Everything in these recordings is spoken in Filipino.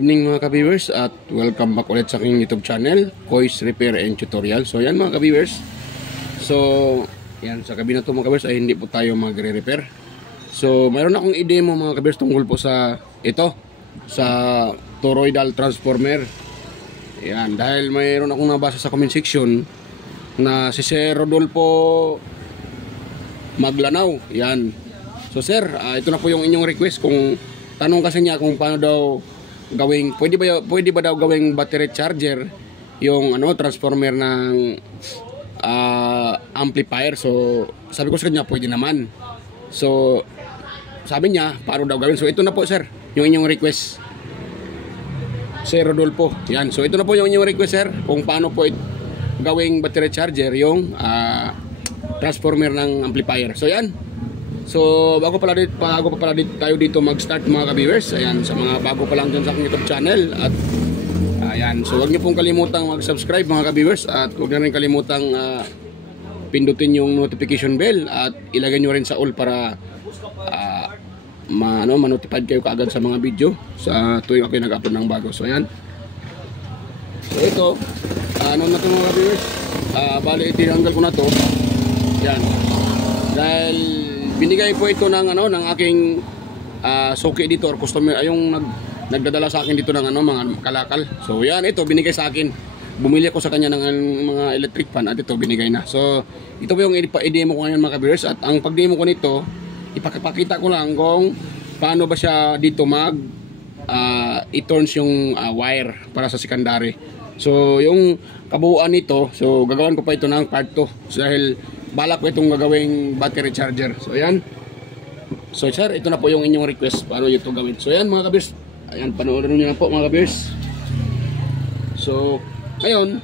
evening mga ka-viewers at welcome back ulit sa aking YouTube channel, Kois Repair and Tutorial. So yan mga ka-viewers. So yan, sa gabi na to mga ka-viewers ay hindi po tayo magre-repair. So mayroon akong i-demo mga ka-viewers tungkol po sa ito, sa toroidal transformer. Yan, dahil mayroon akong nabasa sa comment section na si Sir Rodolfo Maglanaw. Yan. So sir, ito na po yung inyong request. Kung tanong kasi niya kung paano daw gawing, pwede ba daw gawing battery charger yung transformer ng amplifier. So sabi ko sa kanya pwede naman. So sabi niya paano daw gawin. So ito na po sir yung inyong request, Sir Rodolfo. Yan. So ito na po yung inyong request sir, kung paano po gawing battery charger yung transformer ng amplifier. So yan. So bago pa pala tayo dito mag-start mga ka-viewers, ayan, sa mga bago pa lang dyan sa aking YouTube channel, at ayan, so huwag niyo pong kalimutang mag-subscribe mga ka-viewers, at huwag na rin kalimutang pindutin yung notification bell at ilagay nyo rin sa all para ma-notified kayo kaagad sa mga video sa tuwing ako nag-upload ng bago. So ayan. So ito, na ito mga ka-viewers, bali itinanggal ko na to. Yan. Dahil binigay po ito ng ng aking suki dito, or customer, yung nagdadala sa akin dito ng mga kalakal. So yan, ito binigay sa akin. Bumili ako sa kanya ng mga electric fan at ito binigay na. So ito po yung i-demo ko ngayon mga ka-viewers, at ang pag-demo ko nito, ipakita ko lang kung paano ba siya dito i-turns yung wire para sa secondary. So yung kabuuan nito, so gagawin ko pa ito ng part 2 dahil balak ko itong gagawing battery charger. So ayan. So sir, ito na po yung inyong request paano ito gawin. So ayan mga ka-viewers, ayan, panoorin niyo na po mga ka-viewers. So ngayon,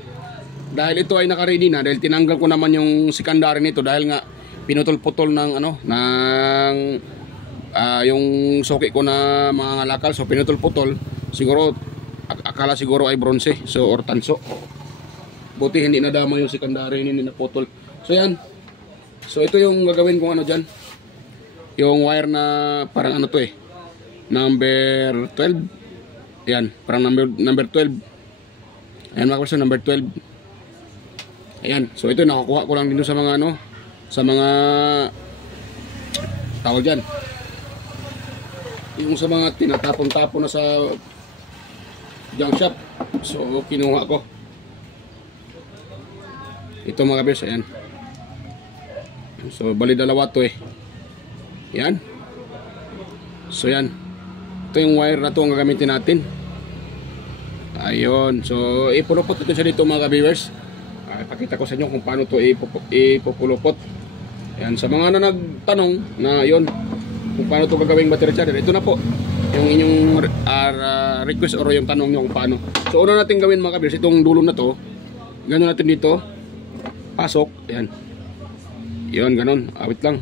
dahil ito ay naka-ready na, dahil tinanggal ko naman yung secondary nito dahil nga pinutol-putol ng yung socket ko na mga ngalakal. So pinutol-putol, siguro akala siguro ay bronze, so or tanso. Buti hindi nadama yung secondary, hindi naputol. So yan. So ito yung gagawin kong dyan. Yung wire na parang number 12. Ayan, parang number 12. Ayan mga kapatid, number 12. Ayan, so ito nakakuha ko lang dito sa mga sa mga tawag dyan, yung sa mga tinatapon-tapon na sa junk shop. So kinuha ko ito mga kapatid. Ayan. So bali dalawa to yan. So yan, ito yung wire na to ang gagamitin natin. Ayun, so ipulupot ito siya dito mga ka-viewers. Ipakita ko sa inyo kung paano to ipupulupot. Yan, sa mga nagtanong na yun kung paano to gagawing battery charger, ito na po yung inyong request or yung tanong nyo kung paano. So una natin gawin mga ka-viewers, itong dulo na to, gano'n natin dito, pasok, yan. Yun, ganun. Awit lang.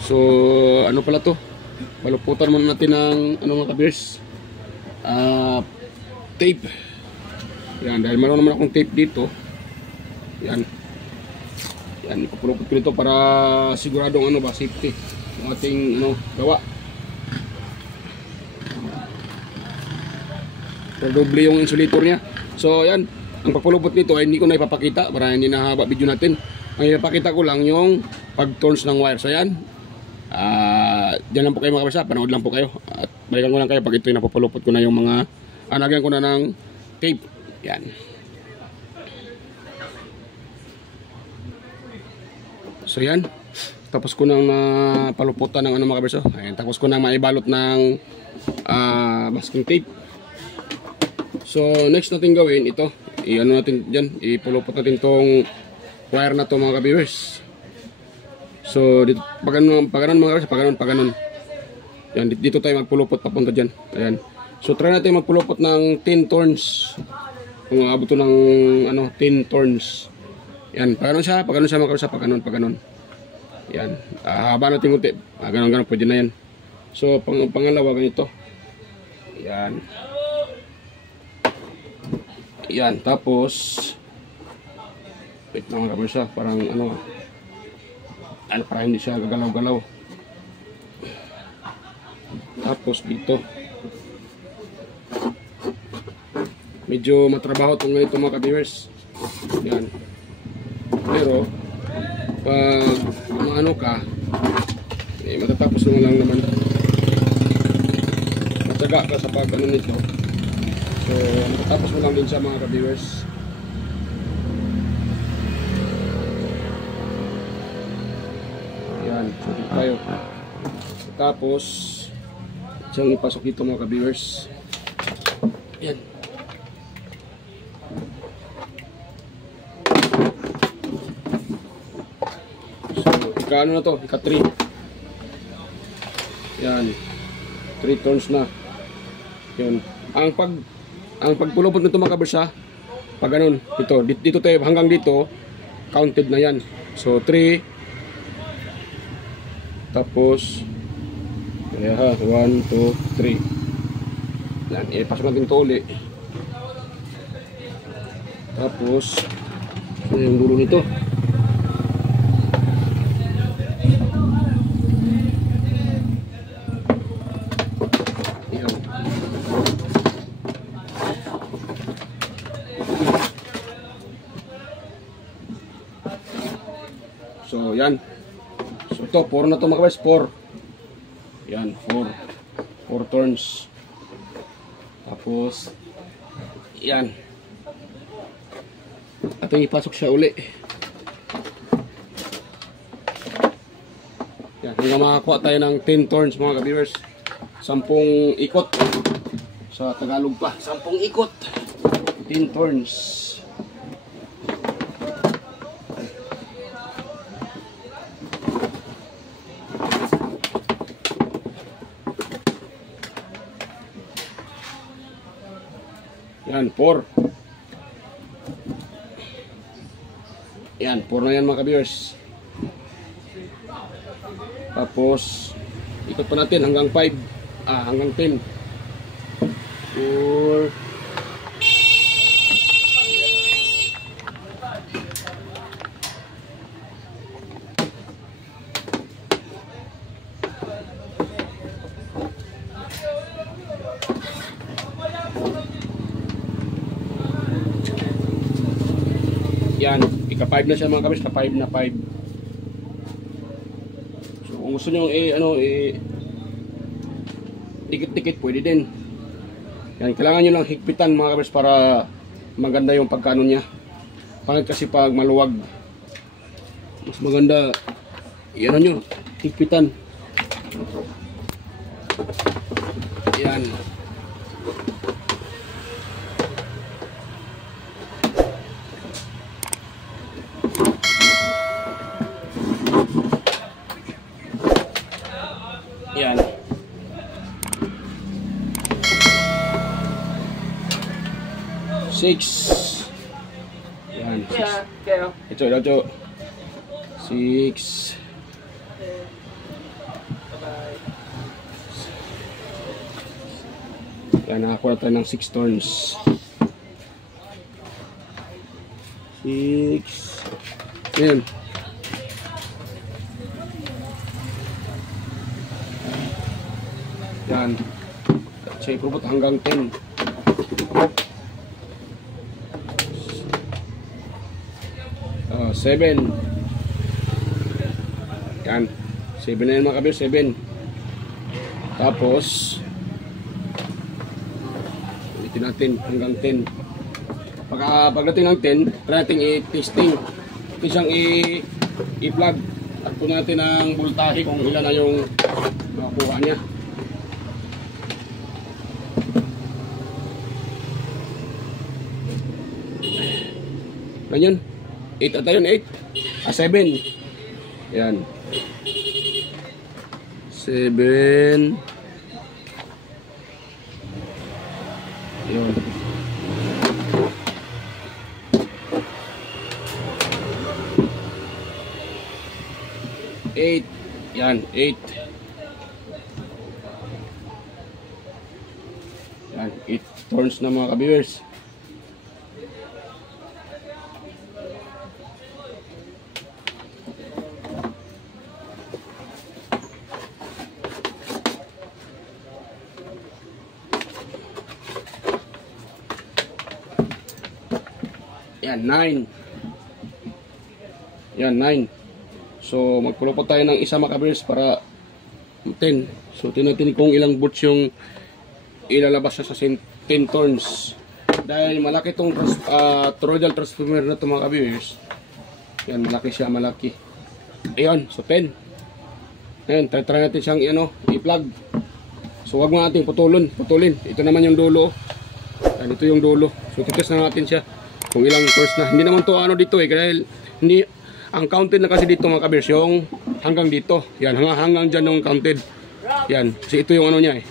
So, ano pala to? Paluputan muna natin ng mga ka-viewers, tape. Yan, dahil meron naman akong tape dito. Yan. Yan, ipapulupot ko nito para siguradong safety ng ating gawa. Doble yung insulator niya. So, yan. Ang pagpulupot nito ay hindi ko na ipapakita para hindi nahaba video natin. Ang ipapakita ko lang yung pag-turns ng wire. So yan, dyan lang po kayo mga kabisa, panood lang po kayo, at balikan ko lang kayo pag ito yung napapulupot ko na yung mga anagyan ko na ng tape. Yan. So yan, tapos ko nang paluputan ng mga kabisa. Ayan, tapos ko nang maibalot ng masking tape. So next natin gawin ito, natin dyan, ipulupot natin tong wire na to mga ka-viewers. So dito, pag ganun mga ka-viewers, pag ganun. Yan, dito tayo magpulupot papunta dyan. Ayan. So try natin magpulupot ng 10 turns. Kung abot to ng 10 turns. Yan, pag ganun siya mga ka-viewers, pag ganun. Yan, haba natin kunti. Ganun, pwede na yan. So pangalawa ganito. Yan. Yan, tapos wait lang mga kabisa, parang para hindi siya gagalaw-galaw. Tapos dito medyo matrabaho itong ganito mga ka-viewers. Yan. Pero pag maano ka, matatapos mo lang naman. Matyaga ka sa pag ano nito. So matatapos mo lang din siya mga ka-viewers. Yan, sulit tayo. Tapos siyang ipasok dito mga ka-viewers. Yan. So, ika-ano na to? Ika-3. Yan. 3 turns na. Yun. Ang pagpulupot nito mga ka-viewers ha, pag ganun, dito tayo, hanggang dito, counted na yan. So, 3. Tapos, kaya ha, 1, 2, 3. Yan, ipasok natin ito uli. Tapos, yung dulo nito. Yan. So, yan. So, ito, 4 na ito mga kabis, 4. Yan, 4 turns. Tapos, yan. At ipasok siya uli. Yan, hanggang makakuha tayo ng 10 turns mga ka-viewers. 10 ikot. Sa Tagalog pa, 10 ikot. 10 turns. Yan, 4. Yan, 4 na yan mga ka-viewers. Tapos, ikot pa natin hanggang 5. Hanggang 10. 4. Yan, ika-5 na siya mga kabis, ka-5 na 5. So kung gusto nyo dikit-dikit pwede din. Yan, kailangan nyo lang higpitan mga kabis para maganda yung pagkano niya. Pangit kasi pag maluwag, mas maganda yan nyo, higpitan. Yan. Yan. Six. Yan. Ito. 6. Yan, nakakuha tayo ng 6 turns. 6. Yan. Yan. Siya ipurupot hanggang 10. 7. Yan. 7 na yan mga kabir. 7. Tapos ulitin natin hanggang 10. Pagdating ng 10, try natin i-testing. Ito siyang i-plug. At kung natin ang voltahe kung ilan na yung makuha niya. Ganyan. 8 ata yun, 8. 7. Yan. 7. Yun. Eight. Yan, 8. Yan, 8 turns na mga ka-viewers. Yan, 9. Yan, 9. So, magpulupot tayo ng isa mga kabiyers para 10. So, tinatin kung ilang volts yung ilalabas siya sa 10 turns. Dahil malaki itong toroidal transformer na ito mga kabiyers. Yan, malaki siya, malaki. Ayan, so 10. Ayan, try natin siyang i-plug. So, wag mo natin putulin. Ito naman yung dulo. Yan, ito yung dulo. So, titest na natin siya kung ilang turns na. Hindi naman to dito dahil hindi, ang counted na kasi dito mga kabiyers, yung hanggang dito. Yan, hanggang dyan yung counted. Yan, kasi ito yung niya eh.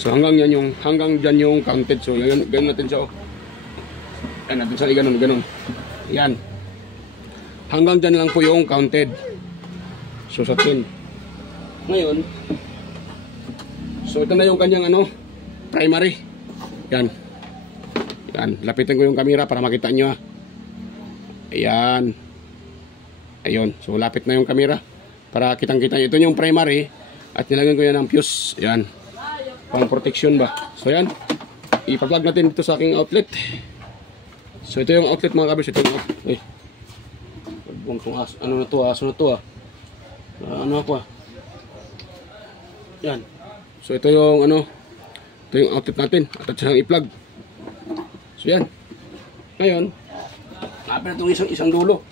So, hanggang dyan yung counted. So, ganun natin siya Yan, natin siya ganun. Yan. Hanggang dyan lang po yung counted. So, sa 10. Ngayon, so ito na yung kanyang primary. Yan. Yan. Lapitin ko yung camera para makita nyo. Ayan. Ayun. So, lapit na yung camera para kitang-kita nyo. Ito yung primary. At nilagyan ko yan ng fuse. Yan. Pang protection ba. So, yan. Ipa-plug natin dito sa aking outlet. So, ito yung outlet mga kabis. Ito yung ano na to, aso na to ano ako Yan. So ito yung ito yung outlet natin at siyang i-plug. So yan. Ngayon, napin na itong isang dulo.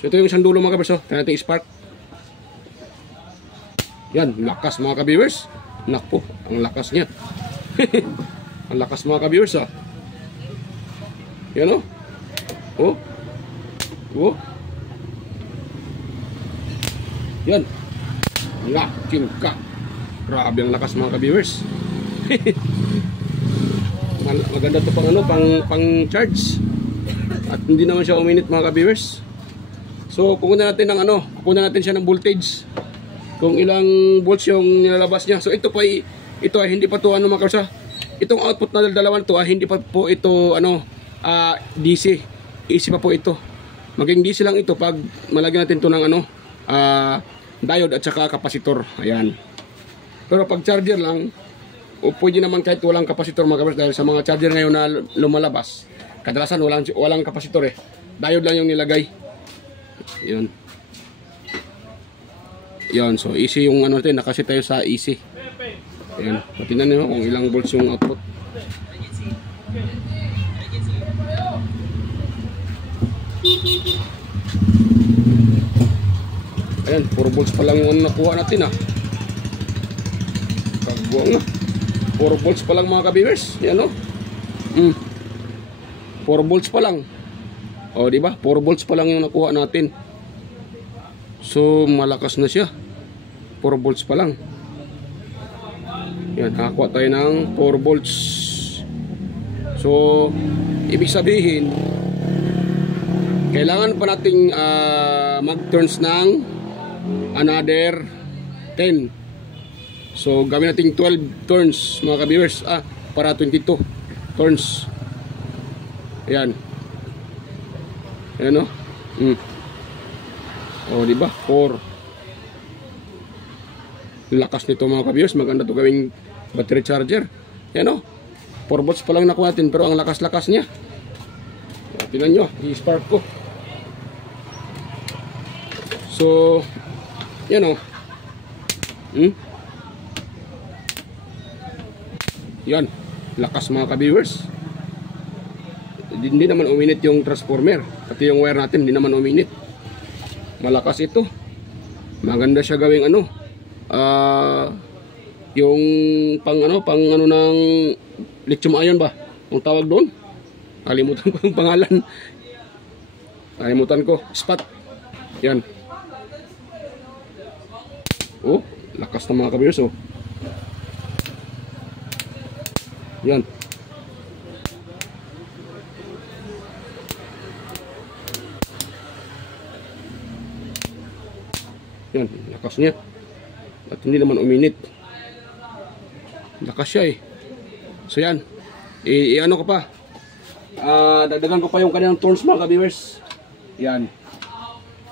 So ito yung isang dulo mga kabers. Kaya natin i-spark. Yan, lakas mga kabers. Nakpo, ang lakas niya. Ang lakas mga kabers Yan Yan. Lakin ka. Grabe ang lakas mga ka-viewers. Maganda to pang charge. At hindi naman siya uminit mga ka-viewers. So, kukunan natin siya ng voltage. Kung ilang volts yung nilalabas niya. So, ito ay hindi pa to mga ka-viewers. Itong output na dalawan to hindi pa po ito DC. AC pa po ito. Maging DC lang ito pag malagyan natin to ng diode at saka kapasitor. Ayan. Pero pag charger lang, pwede naman kahit walang kapasitor mga kabers, dahil sa mga charger ngayon na lumalabas, kadalasan walang kapasitor diode lang yung nilagay. Yun. Yun. So easy yung natin, nakasit tayo sa easy. Ayan. Tingnan niyo kung ilang volts yung output. Ayan, 4 volts pa lang yung nakuha natin Kagbuang na. 4 volts pa lang mga ka-viewers. Yan 4 volts pa lang. O, di ba? 4 volts pa lang yung nakuha natin. So, malakas na siya. 4 volts pa lang. Yan, nakakuha tayo ng 4 volts. So, ibig sabihin, kailangan pa nating mag-turns ng another 10. So gawin natin 12 turns mga ka-viewers para 22 turns. Ayan. Ayan di ba? 4. Lakas nito mga ka-viewers. Maganda to gawing battery charger. Ayan 4 volts pa lang nakuha natin, pero ang lakas-lakas niya. Tingnan nyo, i-spark ko. So yan yan, lakas mga ka-viewers. Hindi naman uminit yung transformer, pati yung wire natin hindi naman uminit. Malakas ito. Maganda siya gawing yung pang ng lithium ion ba ang tawag doon. Kalimutan ko yung pangalan. Spot. Yan. Lakas na mga ka-viewers Yan. Yan, lakas niya. At hindi naman uminit. Lakas siya So yan. Ano ko pa? Dagdagan ko pa yung kanyang turns mga ka-viewers. Yan.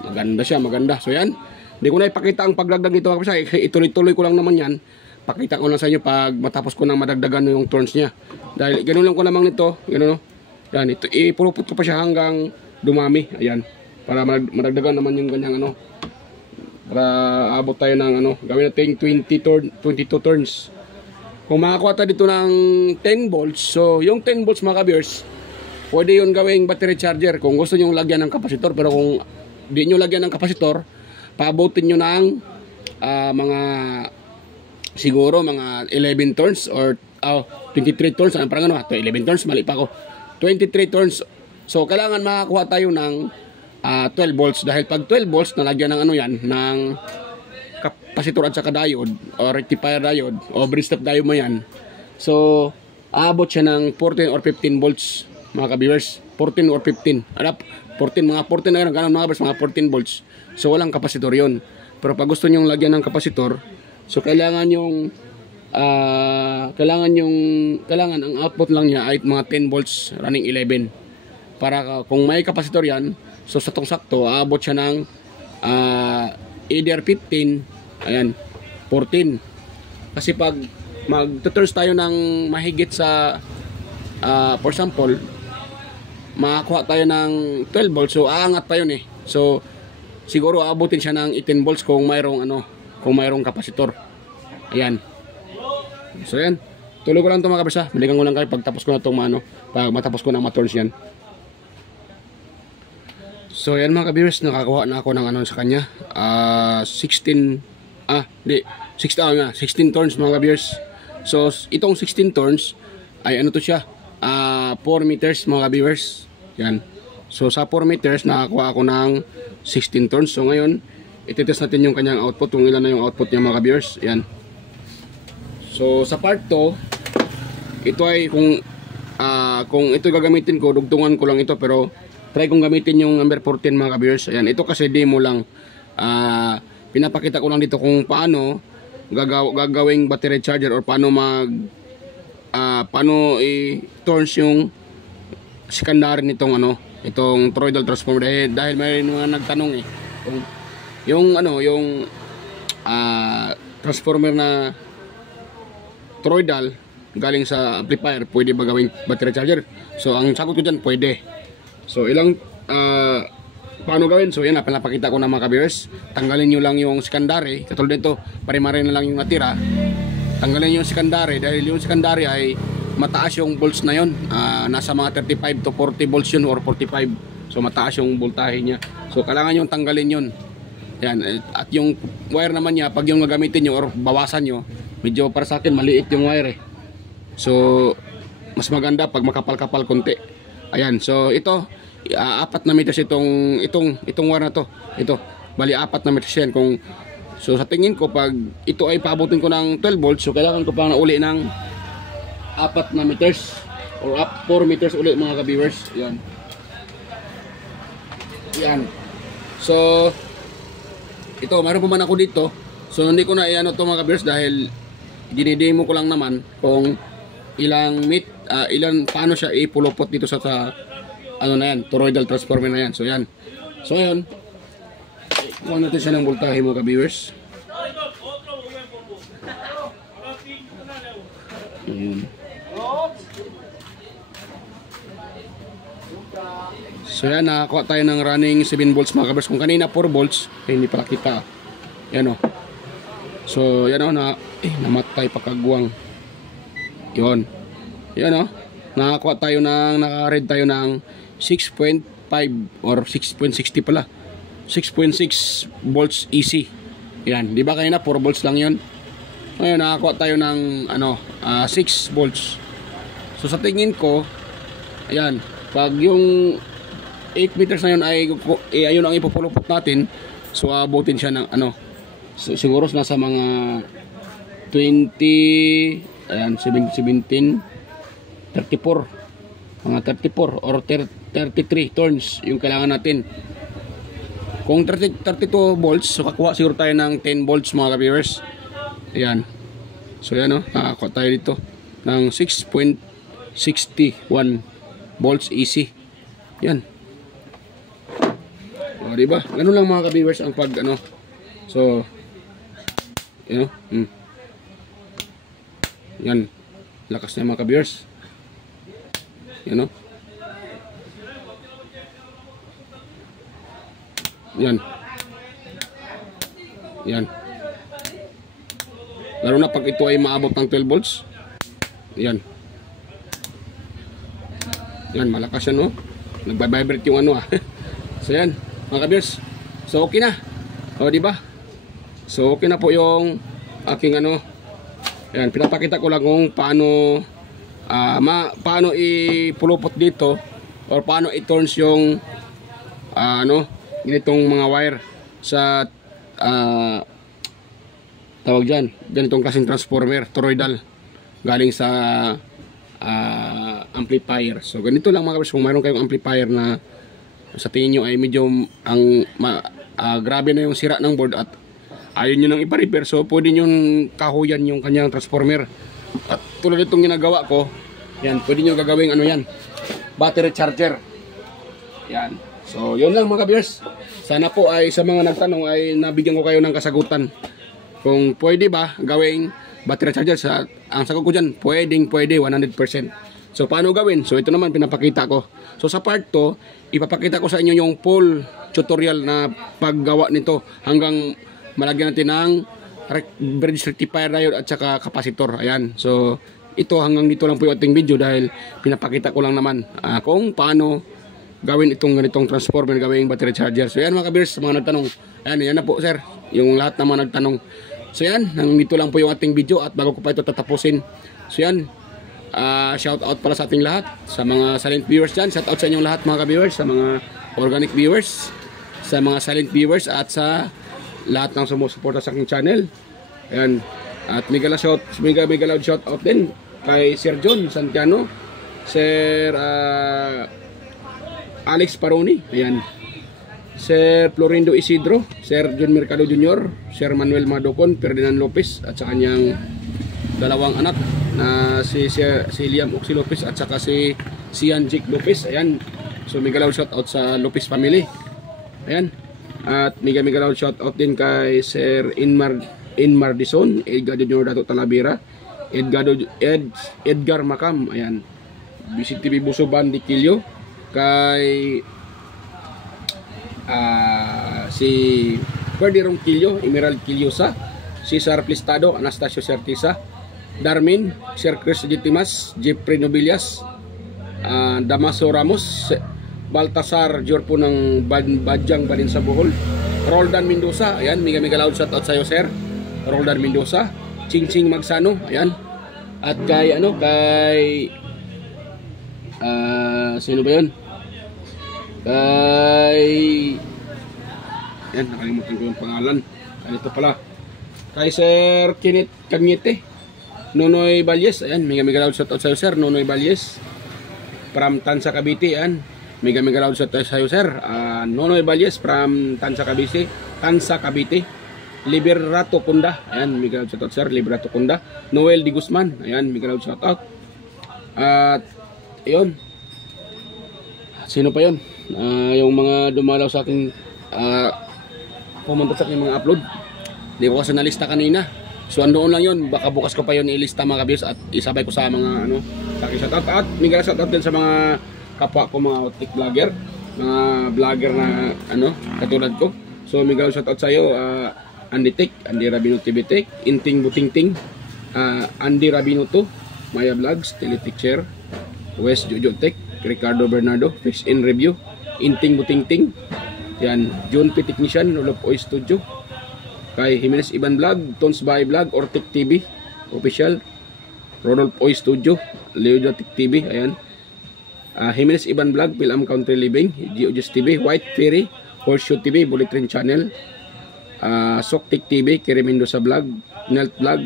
Maganda siya, maganda. So yan. Hindi ko na ipakita ang pagdagdag nito kasi ituloy-tuloy ko lang naman yan. Pakita ko lang sa inyo pag matapos ko nang madagdagan yung turns niya. Dahil ganun lang ko lamang nito, ganun Yan, ipulupot ko pa siya hanggang dumami. Ayan. Para madagdagan naman yung kanyang ano. Para abot tayo ng ano, gawin natin 22 turns. Kung makakuha tayo dito ng 10 volts, so yung 10 volts mga ka-viewers, pwede yun gawing battery charger kung gusto nyo lagyan ng kapasitor. Pero kung di nyo lagyan ng kapasitor, paabutin nyo ng mga siguro mga 11 turns or 23 turns. Parang ano, 11 turns, mali pa ako. 23 turns. So kailangan makakuha tayo ng 12 volts, dahil pag 12 volts nalagyan ng ano yan, ng kapasitor at saka diode o rectifier diode o bridge step diode mo yan, so aabot siya ng 14 or 15 volts mga ka-viewers. 14 or 15, 14, mga 14 na ganun mga ka-viewers, mga 14 volts. So walang kapasitor yon. Pero pag gusto nyong lagyan ng kapasitor, so kailangan yung kailangan ang output lang niya ay mga 10 volts running 11, para kung may kapasitor yan, so saktong-sakto aabot siya ng either 15, ayan, 14. Kasi pag mag-turns tayo ng mahigit sa for example, makakuha tayo ng 12 volts, so aangat pa yun eh. So siguro aabutin siya ng 18 volts kung mayroong kapasitor. Ayan. So ayan, tuloy ko lang ito mga kabisa. Balikan ko lang kayo pagtapos ko na itong pag matapos ko na ma-turns yan. So yan mga ka-viewers, nakakuha na ako ng sa kanya. 16 turns mga ka-viewers. So itong 16 turns ay ano to siya? 4 meters mga ka-viewers. Yan. So sa 4 meters nakakuha ako ng 16 turns. So ngayon, itetest natin yung kanyang output, kung ilan na yung output niya mga ka-viewers. Yan. So sa part 2, ito ay kung ito gagamitin ko, dugtungan ko lang ito, pero try kong gamitin yung number 14 mga ka-viewers. Ayan, ito kasi demo lang. Pinapakita ko lang dito kung paano gagawing battery charger or paano paano i-turns yung secondary nitong itong toroidal transformer. Dahil may mga nagtanong kung yung transformer na toroidal galing sa amplifier, pwede ba gawing battery charger? So ang sagot ko dyan, pwede. So paano gawin? So yan, pinapakita ko na mga ka-viewers. Tanggalin nyo lang yung secondary. Katulad nito, pare-mare na lang yung natira. Tanggalin yung secondary, dahil yung secondary ay mataas yung volts na yun. Nasa mga 35 to 40 volts yun or 45. So mataas yung voltahe niya. So kailangan yung tanggalin yun. Yan. At yung wire naman niya, pag yung gagamitin nyo or bawasan nyo, medyo para sa akin maliit yung wire So mas maganda pag makapal-kapal konti. Ayan, so ito 4 na meters itong wire na to. Ito, bali 4 na meters yan. So sa tingin ko, pag ito ay paabutin ko ng 12 volts, so kailangan ko pang uli ng 4 na meters or 4 meters ulit mga ka-viewers. Yan. Yan. So ito, mayroon pa man ako dito. So hindi ko na i-ano to mga ka-viewers, dahil dinidemo ko lang naman kung paano siya ipulupot dito sa na yan, toroidal transformer na yan. So yan. So ngayon, kuha natin siya ng voltahe mga ka-viewers. Ayun. So yan, nakakuha tayo ng running 7 volts mga ka-viewers. Kung kanina 4 volts, hindi pala kita. Yan o. So yan o, namatay pagkagwang. Yun. Yan o. Nakakuha tayo naka-read tayo ng 6.5 or 6.60 pala. 6.6 volts AC. Yan, di ba kanina 4 volts lang 'yon? Ngayon nakakuha tayo ng 6 volts. So sa tingin ko, ayan, pag yung 8 meters na 'yon ay ayun ang ipupulupot natin, so abutin siya ng siguro nasa mga 20, ayan, 17, 34, mga 34 or 33 turns yung kailangan natin. Kung 32 volts, so kakuha siguro tayo ng 10 volts mga ka-viewers. Ayan. So yan nakakuha tayo dito ng 6.61 volts AC. Yan. O diba? Ganun lang mga ka-viewers ang pag So yan. Lakas na mga ka-viewers. Yan. Yan. Lalo na pag ito ay maabot ng 12 volts. Yan. Yan, malakas yan, no? Nagbabibrate yung ano, ah. So, yan, mga kabiyers. So, okay na. O, diba? So, okay na po yung aking ano. Yan, pinapakita ko lang kung paano paano ipulupot dito or paano i-turns yung ano, ganitong mga wire sa tawag dyan, ganitong klaseng transformer, toroidal, galing sa amplifier. So ganito lang mga kabis, kung mayroon kayong amplifier na sa tingin nyo ay medyo grabe na yung sira ng board at ayaw nyo nang ipa-repair, so pwede nyo kahuyan yung kanyang transformer. At tulad itong ginagawa ko, yan, pwede nyo gagawing ano yan, battery charger. Yan. So yun lang mga kabis. Sana po ay sa mga nagtanong ay nabigyan ko kayo ng kasagutan. Kung pwede ba gawing battery charger, ang sagot ko dyan, pwede 100%. So paano gawin? So ito naman pinapakita ko. So sa part 2, ipapakita ko sa inyo yung full tutorial na paggawa nito hanggang malagyan natin ng bridge rectifier diode at saka capacitor. Ayan. So ito hanggang dito lang po yung ating video dahil pinapakita ko lang naman kung paano gawin itong ganitong transformer, gawing battery charger. So yan mga kabiyers, mga nagtanong. Ayan, yan na po sir, yung lahat ng mga nagtanong. So yan, nandito lang po yung ating video at bago ko pa ito tatapusin. So yan, shout out pala sa ating lahat, sa mga silent viewers dyan. Shout out sa inyong lahat mga ka-viewers, sa mga organic viewers, sa mga silent viewers at sa lahat ng sumusuporta sa aking channel. Ayan, at mega loud shout out din kay Sir John Santiano, Sir Alex Paroni, ayan, Sir Florindo Isidro, Sir John Mercado Jr., Sir Manuel Madocon, Ferdinand Lopez at sa kanyang dalawang anak na si Liam Oxy Lopez at saka si Sian Jake Lopez. Ayan, so mega loud shout out sa Lopez family. Ayan, at mega loud shout out din kay Sir Inmar Dison, Edgar Jr. Dato Talavera, Edgar Macam, ayan, Visit TV Busoban di Kilyo, kay si Ferdy Ronquillo, Emerald Quillosa, Cesar Plistado, Anastasio Certisa, Darmin, Sir Chris Legitimas, Jeffrey Nobilias, Damaso Ramos, Baltasar Jorpo ng Badyang Balinsa Bohol, Roldan Mendoza, ayan, mega loud shout out sa'yo sir Roldan Mendoza, Ching Magsano, ayan, at kay sino ba yun? Yan, nakalimutan ko yung pangalan. Ito pala, kay Sir Kenneth Cagnete, Nonoy Balyes, ayan, mega loud shout out sa'yo sir Nonoy Balyes from Tansa Cavite. Ayan, mega loud shout out sa'yo sir Nonoy Balyes from Tansa Cavite. Liberato Kunda, ayan, mega loud shout out sir Liberato Kunda. Noel Di Guzman, ayan, mega loud shout out. At yun, sino pa yun? Yung mga dumalaw sa akin, pumunta sa aking mga upload, hindi ko kasi nalista kanina, so andoon lang yun. Baka bukas ko pa yun ilista mga kabiyos at isabay ko sa mga ano, sa aking shoutout. At mega shoutout din sa mga kapwa ko, mga tech vlogger, mga vlogger na ano, katulad ko. So mega shoutout sa iyo, Andy Tech, Andy Rabino TV Tech, Inting Butingting, Andy Rabinoto, Maya Vlogs, Teletech, West Jojo Tech, Ricardo Bernardo, Fix in Review, Inting Butingting, yan, John P. Technician, Rolop Oy Studio, kay Jimenez Iban Vlog, Tons Bay Vlog, Ortec TV Official, Rodolph Oy Studio, Leodio Tech TV, ayan, Jimenez Iban Vlog, Pilam Country Living, GeoJust TV, White Ferry, Horseshoe TV, Bullet Train Channel, Soktik TV, Kiri Mendoza Vlog, Nelt Vlog,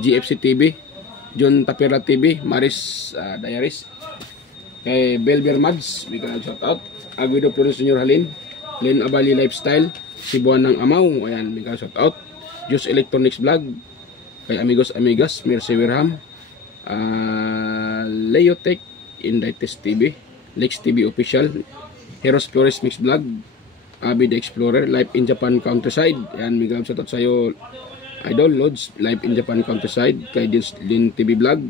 GFC TV, John Tapera TV, Maris Diaries, kay Belber Mads, may kanal shout out, Aguido Flores Senior Halin, Len Abali Lifestyle, Sibuan ng Amaw, ayan, may kanal shout out, Just Electronics Vlog, kay Amigos Amigas, Mercy Wirham, Leotech, Indites TV, Lex TV Official, Heroes Flores Mix Vlog, Abi the Explorer, Life in Japan Countryside, ayan, may kanal shout out sa'yo Idol Lods, Live in Japan Countryside, kay Lin TV Vlog,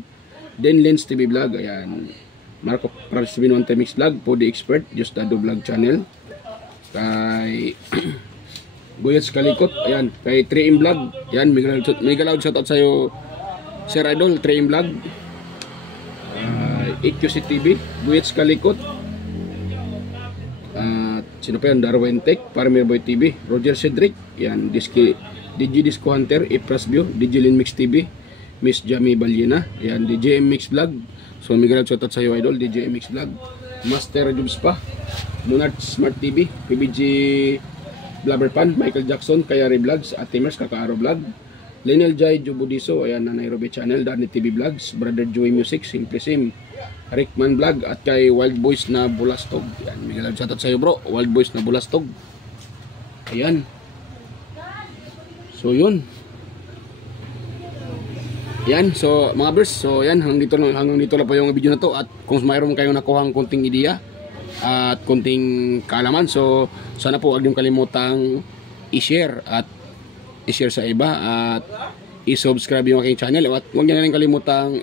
Lens TV Vlog, ayan, Marco Pras Binuante Mix Vlog, Podi Expert, Just Dado Vlog Channel, kay Buyets Kalikot, ayan, kay 3M Vlog, ayan, mega loud shoutout sa'yo, Sir Idol, 3M Vlog, EQC TV, Buyets Kalikot, sino pa yan, Darwin Tech, Farmer Boy TV, Roger Cedric, ayan, DJ Disco Hunter, Ipras View, DJ Lin Mix TV, Miss Jamie Balyena, ayan, DJ MX Vlog, so mega loud shoutout sa'yo Idol, DJ MX Vlog, Master Jobs pa, Monarch Smart TV, PBG Blabberpan, Michael Jackson, Kayari Vlogs, Atimers, Kakaaro Vlog, Lionel Jai, Jubudiso, ayan na Nairobi Channel, Danny TV Vlogs, Brother Joey Music, Simple Sim, Rickman Vlog, at kay Wild Boys na Bulastog. Ayan, may galang shoutout sa'yo bro, Wild Boys na Bulastog. Ayan. So yun. Ayan, so mga bros, so ayan, hanggang dito na po yung video na to. At kung mayroon kayong nakuhang konting ideya at konting kaalaman, so sana po huwag niyong kalimutang i-share i-share sa iba at i-subscribe yung aking channel at huwag niyo na rin kalimutang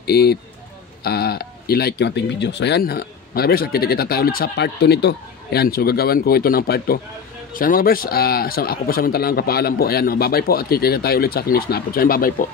i-like yung ating video. So ayan mga bers, kita tayo ulit sa part 2 nito. Ayan, so gagawan ko ito ng part 2. So ayan mga bers, ako po samantalang kapaalam po. Ayan, bye bye po at kita tayo ulit sa aking next na upload. So ayan, bye bye po.